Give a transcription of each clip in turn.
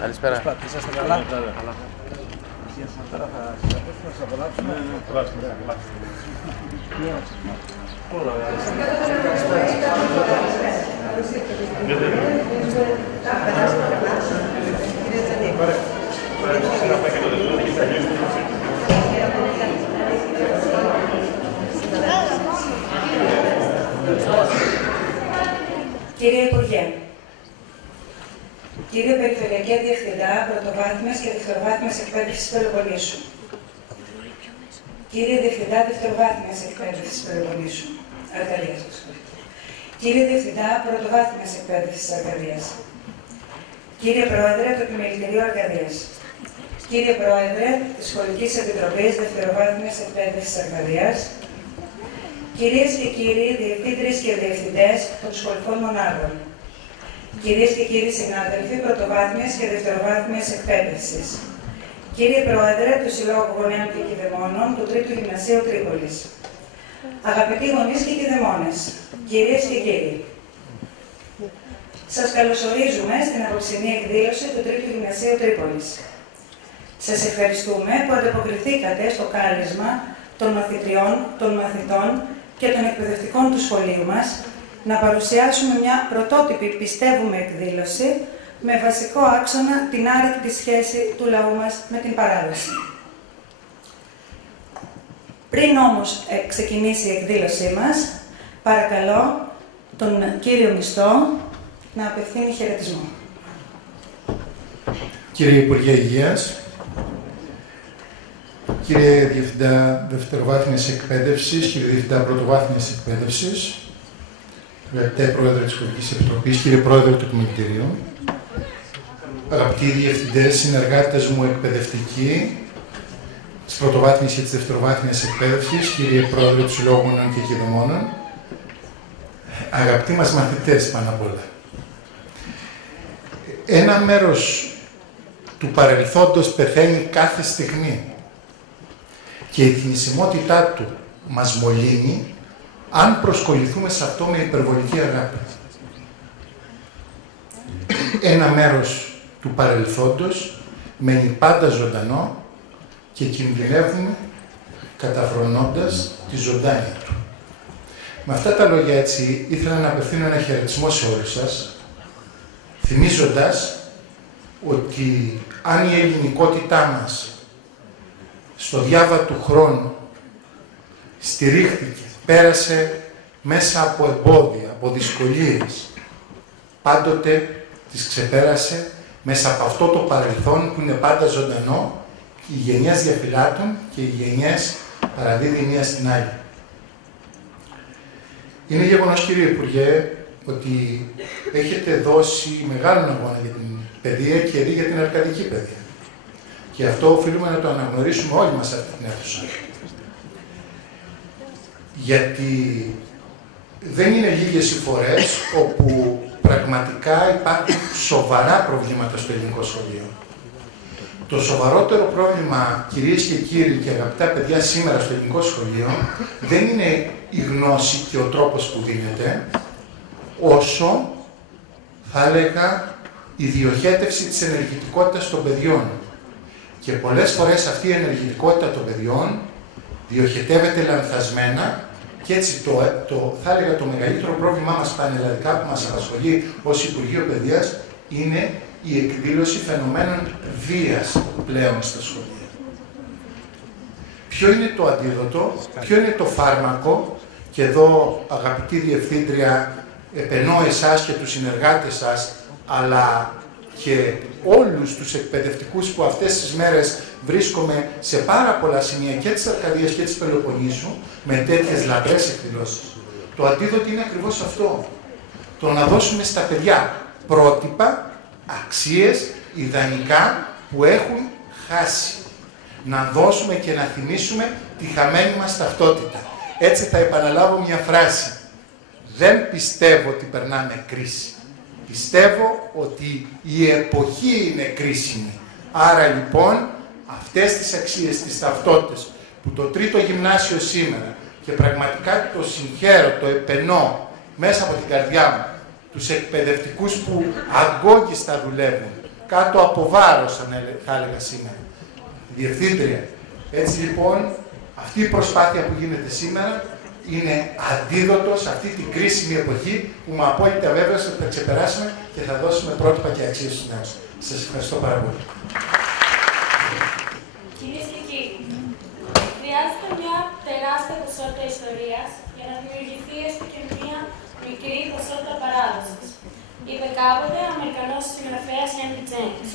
Καλησπέρα. Είσαστε καλά? Τώρα θα σας απολαύσουμε. Κύριε Υπουργέ, κύριε Περιφερειακέ Διευθυντά Πρωτοβάθμιας και Δευτεροβάθμιας Εκπαίδευσης Πελοποννήσου, κύριε Διευθυντά Δευτεροβάθμιας Εκπαίδευσης Πελοποννήσου, Αρκαδίας, κύριε Διευθυντά Πρωτοβάθμιας Εκπαίδευσης Αρκαδίας, κύριε Πρόεδρε του Επιμελητηρίου Αρκαδίας, κύριε Πρόεδρε της Σχολικής Επιτροπής Δευτεροβάθμιας Εκπαίδευσης Αρκαδίας, κυρίες και κύριοι διευθύντριες και διευθυντές των σχολικών μονάδων, κυρίες και κύριοι συνάδελφοι πρωτοβάθμιας και δευτεροβάθμιας εκπαίδευσης, κύριε Πρόεδρε του Συλλόγου Γονέων και Κηδεμόνων του Τρίτου Γυμνασίου Τρίπολης, αγαπητοί γονείς και κηδεμόνες, κυρίες και κύριοι, σας καλωσορίζουμε στην απόψινή εκδήλωση του Τρίτου Γυμνασίου Τρίπολης. Σας ευχαριστούμε που ανταποκριθήκατε στο κάλεσμα των μαθητριών, των μαθητών και των εκπαιδευτικών του σχολείου μας να παρουσιάσουμε μια πρωτότυπη, πιστεύουμε, εκδήλωση με βασικό άξονα την άρρηκτη σχέση του λαού μας με την παράδοση. Πριν όμως ξεκινήσει η εκδήλωσή μας, παρακαλώ τον κύριο Μισθό να απευθύνει χαιρετισμό. Κύριε Υπουργέ Υγείας, κύριε Διευθυντά Δευτεροβάθμιας Εκπαίδευσης, κύριε Διευθυντά Πρωτοβάθμιας Εκπαίδευσης, αγαπητέ Πρόεδρε της Σχολικής Επιτροπής, κύριε Πρόεδρε του Επιμελητηρίου, αγαπητοί διευθυντές, συνεργάτες μου εκπαιδευτικοί της Πρωτοβάθμιας και της Δευτεροβάθμιας Εκπαίδευσης, κύριε Πρόεδρε του Συλλόγου Γονέων και Κηδεμόνων, αγαπητοί μας μαθητές πάνω απ' όλα. Ένα μέρος του παρελθόντος πεθαίνει κάθε στιγμή και η θνησιμότητά του μας μολύνει αν προσκοληθούμε σε αυτό με υπερβολική αγάπη. Ένα μέρος του παρελθόντος μένει πάντα ζωντανό και κινδυνεύουμε καταφρονώντας τη ζωντάνια του. Με αυτά τα λόγια έτσι ήθελα να απευθύνω ένα χαιρετισμό σε όλους σας, θυμίζοντας ότι αν η ελληνικότητά μας στο διάβα του χρόνου στηρίχθηκε, πέρασε μέσα από εμπόδια, από δυσκολίες, πάντοτε τις ξεπέρασε μέσα από αυτό το παρελθόν που είναι πάντα ζωντανό, οι γενιές διαφυλάττουν και οι γενιές παραδίδει μία στην άλλη. Είναι γεγονός, κύριε Υπουργέ, ότι έχετε δώσει μεγάλο αγώνα για την παιδεία και για την αρκαδική παιδεία. Και αυτό οφείλουμε να το αναγνωρίσουμε όλοι μας σε αυτή την αίθουσα. Γιατί δεν είναι λίγες οι φορές όπου πραγματικά υπάρχουν σοβαρά προβλήματα στο ελληνικό σχολείο. Το σοβαρότερο πρόβλημα, κυρίες και κύριοι και αγαπητά παιδιά, σήμερα στο ελληνικό σχολείο δεν είναι η γνώση και ο τρόπος που δίνεται, όσο θα έλεγα η διοχέτευση της ενεργητικότητας των παιδιών. Και πολλές φορές αυτή η ενεργητικότητα των παιδιών διοχετεύεται λανθασμένα και έτσι θα έλεγα το μεγαλύτερο πρόβλημά μας πανελλαδικά που μας απασχολεί ως Υπουργείο Παιδείας είναι η εκδήλωση φαινομένων βίας πλέον στα σχολεία. Ποιο είναι το αντίδοτο, ποιο είναι το φάρμακο, και εδώ αγαπητή Διευθύντρια επενώ εσάς και τους συνεργάτες σας, αλλά και όλους τους εκπαιδευτικούς που αυτές τις μέρες βρίσκομαι σε πάρα πολλά σημεία και της Αρκαδίας και της Πελοποννήσου με τέτοιες λαμπρές εκδηλώσεις. Το αντίδοτο είναι ακριβώς αυτό. Το να δώσουμε στα παιδιά πρότυπα, αξίες, ιδανικά που έχουν χάσει. Να δώσουμε και να θυμίσουμε τη χαμένη μας ταυτότητα. Έτσι θα επαναλάβω μια φράση. Δεν πιστεύω ότι περνάμε κρίση. Πιστεύω ότι η εποχή είναι κρίσιμη. Άρα λοιπόν αυτές τις αξίες, τις ταυτότητες που το Τρίτο Γυμνάσιο σήμερα, και πραγματικά το συγχαίρω, το επενώ μέσα από την καρδιά μου, τους εκπαιδευτικούς που αγκόγιστα δουλεύουν, κάτω από βάρος, θα έλεγα σήμερα. Διευθύντρια. Έτσι λοιπόν, αυτή η προσπάθεια που γίνεται σήμερα είναι αντίδοτο σε αυτή την κρίσιμη εποχή που με απόλυτα βέβαιος ότι θα ξεπεράσουμε και θα δώσουμε πρότυπα και αξίες στους νέους. Σας ευχαριστώ πάρα πολύ. Κυρίες και κύριοι, χρειάζεται μια τεράστια ποσότητα ιστορίας για να δημιουργηθεί έστω και μια μικρή ποσότητα παράδοσης. Είπε κάποτε ο Αμερικανός συγγραφέας Henry James.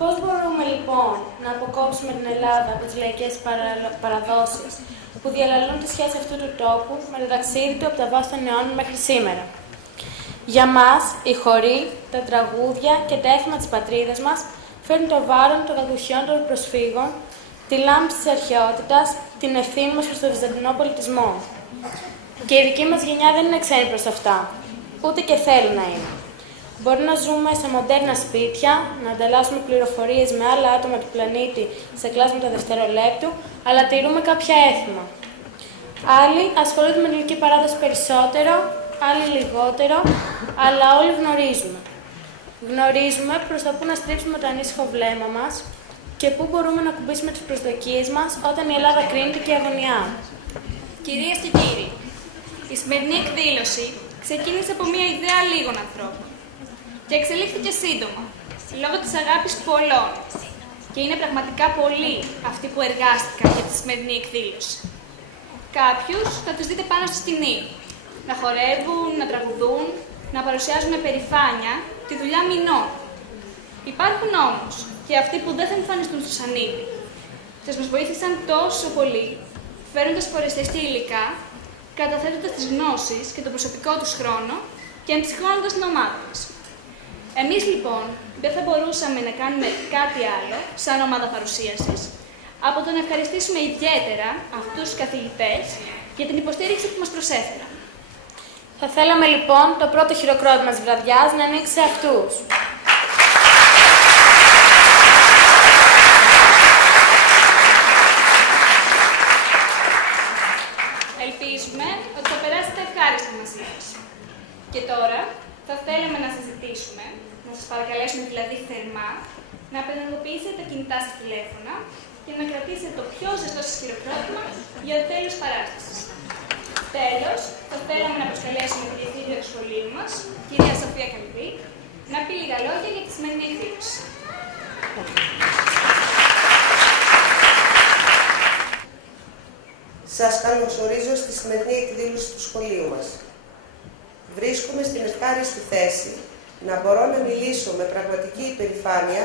Πώς μπορούμε λοιπόν να αποκόψουμε την Ελλάδα από τις λαϊκές παραδόσεις που διαλαλούν τη σχέση αυτού του τόπου με το ταξίδι του από τα βάθη των αιώνων μέχρι σήμερα? Για μας, οι χοροί, τα τραγούδια και τα έθιμα της πατρίδας μας φέρνουν το βάρον των κακουχιών των προσφύγων, τη λάμψη της αρχαιότητας, την ευθύνη μας προς τον βυζαντινό πολιτισμό. Και η δική μας γενιά δεν είναι ξένη προς αυτά, ούτε και θέλει να είναι. Μπορεί να ζούμε σε μοντέρνα σπίτια, να ανταλλάσσουμε πληροφορίες με άλλα άτομα του πλανήτη σε κλάσματα δευτερολέπτου, αλλά τηρούμε κάποια έθιμα. Άλλοι ασχολούνται με την ελληνική παράδοση περισσότερο, άλλοι λιγότερο, αλλά όλοι γνωρίζουμε. Γνωρίζουμε προς τα πού να στρίψουμε το ανήσυχο βλέμμα μας και πού μπορούμε να κουμπίσουμε τις προσδοκίες μας όταν η Ελλάδα κρίνεται και αγωνιά. Κυρίες και κύριοι, η σημερινή εκδήλωση ξεκίνησε από μια ιδέα λίγων ανθρώπων και εξελίχθηκε σύντομα, λόγω της αγάπης πολλών. Και είναι πραγματικά πολλοί αυτοί που εργάστηκαν για τη σημερινή εκδήλωση. Κάποιους θα τους δείτε πάνω στη σκηνή, να χορεύουν, να τραγουδούν, να παρουσιάζουν με περηφάνεια τη δουλειά μηνών. Υπάρχουν όμως και αυτοί που δεν θα εμφανιστούν στο σανίδι. Και μας βοήθησαν τόσο πολύ, φέροντας φορεστές και υλικά, καταθέτοντας τις γνώσεις και τον προσωπικό τους χρόνο και εμψυχώνοντας την ομάδα μας. Εμείς λοιπόν δεν θα μπορούσαμε να κάνουμε κάτι άλλο σαν ομάδα παρουσίασης από το να ευχαριστήσουμε ιδιαίτερα αυτούς τους καθηγητές για την υποστήριξη που μας προσέφεραν. Θα θέλαμε λοιπόν το πρώτο χειροκρότημα της βραδιάς να ανοίξει σε αυτούς. Ελπίζουμε ότι θα περάσετε ευχάριστα μαζί μας. Και τώρα θα θέλαμε να σας ζητήσουμε, να σας παρακαλέσουμε δηλαδή θερμά, να απενεργοποιήσετε τα κινητά σας τηλέφωνα και να κρατήσετε το πιο ζεστό σας χειροκρότημα για το τέλος της παράστασης. Τέλος, θα θέλαμε να προσκαλέσουμε τη διευθύντρια του σχολείου μας, κυρία Σοφία Καλυβή, να πει λίγα λόγια για τη σημερινή εκδήλωση. Σας καλωσορίζω στη σημερινή εκδήλωση του σχολείου μας. Βρίσκομαι στην ευχάριστη θέση να μπορώ να μιλήσω με πραγματική υπερηφάνεια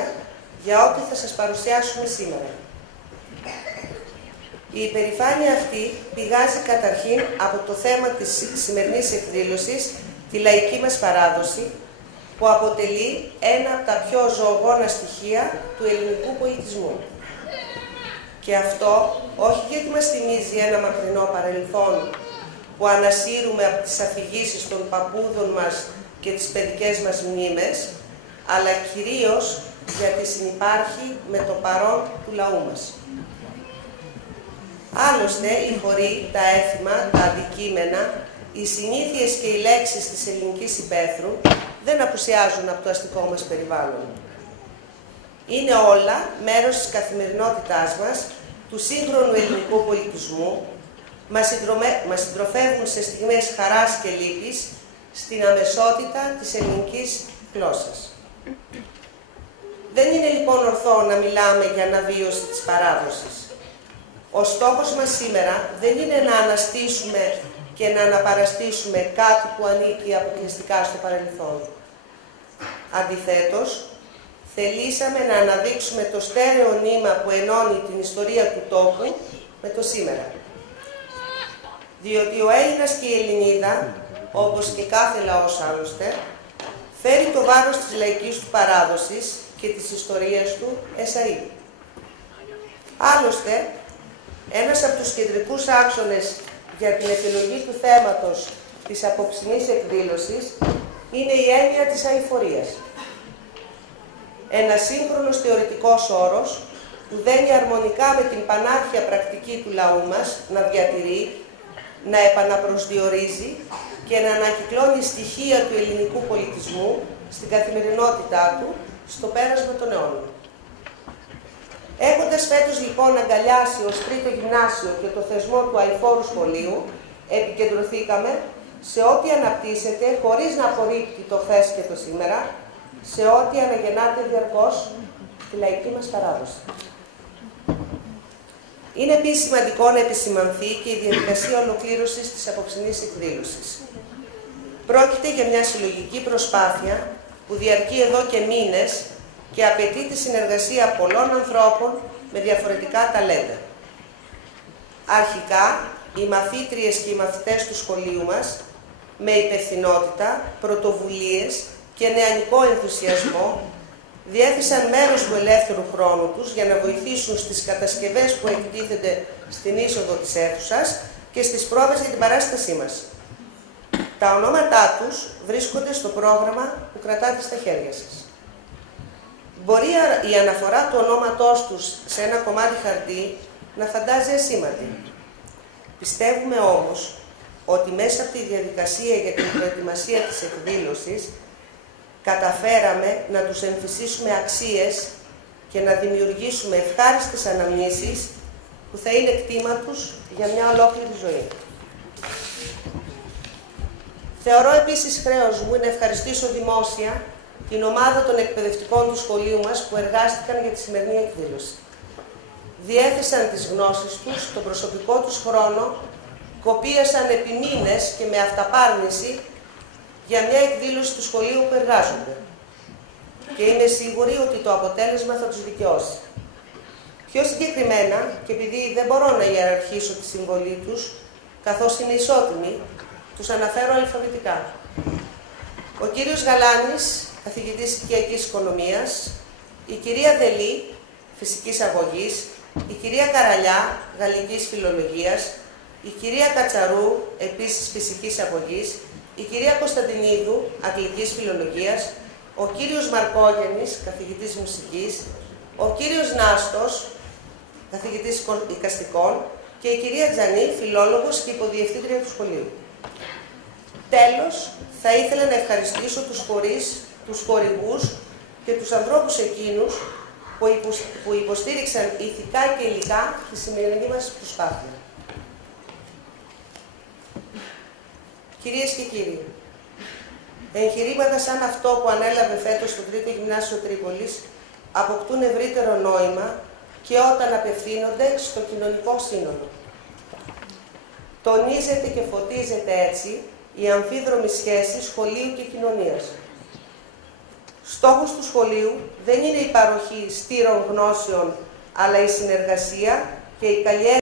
για ό,τι θα σας παρουσιάσουμε σήμερα. Η υπερηφάνεια αυτή πηγάζει καταρχήν από το θέμα της σημερινής εκδήλωσης, τη λαϊκή μας παράδοση, που αποτελεί ένα από τα πιο ζωογόνα στοιχεία του ελληνικού πολιτισμού. Και αυτό όχι γιατί μας θυμίζει ένα μακρινό παρελθόν που ανασύρουμε από τις αφηγήσεις των παππούδων μας και τις παιδικές μας μνήμες, αλλά κυρίως γιατί συνυπάρχει με το παρόν του λαού μας. Άλλωστε, οι χοροί, τα έθιμα, τα αντικείμενα, οι συνήθειες και οι λέξεις της ελληνικής υπαίθρου δεν απουσιάζουν από το αστικό μας περιβάλλον. Είναι όλα μέρος της καθημερινότητάς μας, του σύγχρονου ελληνικού πολιτισμού, μας συντροφεύουν σε στιγμές χαράς και λύπης, στην αμεσότητα της ελληνικής γλώσσας. Δεν είναι λοιπόν ορθό να μιλάμε για αναβίωση της παράδοσης. Ο στόχος μας σήμερα δεν είναι να αναστήσουμε και να αναπαραστήσουμε κάτι που ανήκει αποκλειστικά στο παρελθόν. Αντιθέτως, θελήσαμε να αναδείξουμε το στέρεο νήμα που ενώνει την ιστορία του τόπου με το σήμερα. Διότι ο Έλληνας και η Ελληνίδα, όπως και κάθε λαός άλλωστε, φέρει το βάρος της λαϊκής του παράδοσης και της ιστορίας του εσαΐ. Άλλωστε, ένας από τους κεντρικούς άξονες για την επιλογή του θέματος της απόψινής εκδήλωσης είναι η έννοια της αειφορίας. Ένας σύγχρονος θεωρητικός όρος που δένει αρμονικά με την πανάρχια πρακτική του λαού μας να διατηρεί, να επαναπροσδιορίζει και να ανακυκλώνει στοιχεία του ελληνικού πολιτισμού στην καθημερινότητά του στο πέρασμα των αιώνων. Έχοντας φέτος λοιπόν αγκαλιάσει ως τρίτο γυμνάσιο και το θεσμό του αειφόρου σχολείου, επικεντρωθήκαμε σε ό,τι αναπτύσσεται χωρίς να απορρίπτει το χθες και το σήμερα, σε ό,τι αναγεννάται διαρκώς στη λαϊκή μας παράδοση. Είναι επίσης σημαντικό να επισημανθεί και η διαδικασία ολοκλήρωσης της απόψινής εκδήλωσης. Πρόκειται για μια συλλογική προσπάθεια που διαρκεί εδώ και μήνες και απαιτεί τη συνεργασία πολλών ανθρώπων με διαφορετικά ταλέντα. Αρχικά, οι μαθήτριες και οι μαθητές του σχολείου μας, με υπευθυνότητα, πρωτοβουλίες και νεανικό ενθουσιασμό, διέθεσαν μέρος του ελεύθερου χρόνου τους για να βοηθήσουν στις κατασκευές που εκτίθενται στην είσοδο της αίθουσας και στις πρόβες για την παράστασή μας. Τα ονόματά τους βρίσκονται στο πρόγραμμα που κρατάτε στα χέρια σας. Μπορεί η αναφορά του ονόματός τους σε ένα κομμάτι χαρτί να φαντάζει ασήμαντη. Πιστεύουμε όμως ότι μέσα από τη διαδικασία για την προετοιμασία της εκδήλωσης καταφέραμε να τους εμφυσίσουμε αξίες και να δημιουργήσουμε ευχάριστες αναμνήσεις που θα είναι κτήμα τους για μια ολόκληρη ζωή. Θεωρώ επίσης χρέος μου να ευχαριστήσω δημόσια την ομάδα των εκπαιδευτικών του σχολείου μας που εργάστηκαν για τη σημερινή εκδήλωση. Διέθεσαν τις γνώσεις τους, τον προσωπικό τους χρόνο, κοπίασαν επί μήνες και με αυταπάρνηση για μια εκδήλωση του σχολείου που εργάζονται. Και είμαι σίγουρη ότι το αποτέλεσμα θα τους δικαιώσει. Πιο συγκεκριμένα, και επειδή δεν μπορώ να ιεραρχήσω τη συμβολή τους, καθώς είναι ισότιμοι, τους αναφέρω αλφαβητικά. Ο κύριος Γαλάνης, καθηγητής οικιακής οικονομίας, η κυρία Δελή, φυσικής αγωγής, η κυρία Καραλιά, γαλλικής φιλολογίας, η κυρία Κατσαρού, επίσης φυσικής αγωγής, η κυρία Κωνσταντινίδου, αγγλικής φιλολογίας, ο κύριος Μαρκόγενης, καθηγητής μουσικής, ο κύριος Νάστος, καθηγητής εικαστικών και η κυρία Τζανή, φιλόλογος και υποδιευθύντρια του σχολείου. Τέλος, θα ήθελα να ευχαριστήσω τους φορείς, τους χορηγούς και τους ανθρώπους εκείνους που υποστήριξαν ηθικά και υλικά τη σημερινή μας προσπάθεια. Κυρίες και κύριοι, εγχειρήματα σαν αυτό που ανέλαβε φέτος το Τρίτο Γυμνάσιο Τρίπολης αποκτούν ευρύτερο νόημα και όταν απευθύνονται στο κοινωνικό σύνολο. Τονίζεται και φωτίζεται έτσι η αμφίδρομη σχέση σχολείου και κοινωνίας. Στόχος του σχολείου δεν είναι η παροχή στήρων γνώσεων, αλλά η συνεργασία και η καλλιέργεια